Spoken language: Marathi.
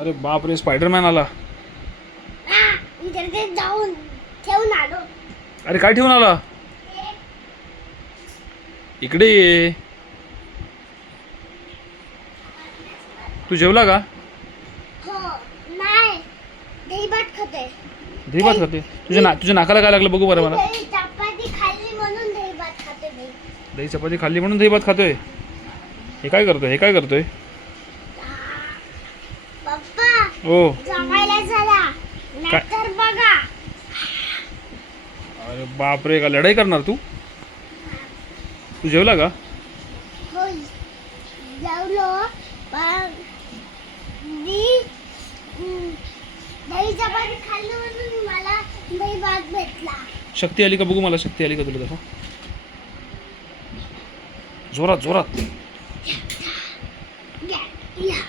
अरे बाप रे, स्पायडरमॅन आला. इथे जाऊन ठेवून आलो. अरे काय ठेवून आला? इकडे ये. तू जेवला का? हो नाही, दही भात खाते. दही भात खाते? तुझ्या नाकाला काय लागलं बघू बरं मला. दही चपाती खाल्ली म्हणून दही भात खाते मी. दही चपाती खाल्ली म्हणून दही भात खातोय? हे काय करतोय? पप्पा हो. जमायला झाला नाहीतर बघा. अरे बाप रे, का लढाई करणार तू? तू जेवला का? हो जेवलो, पण मी दही चपाती खाल्ली म्हणून मला दही भात भेटला. शक्ती आली का बघू मला. शक्ती आली का तुला? दाखव जोरात. या.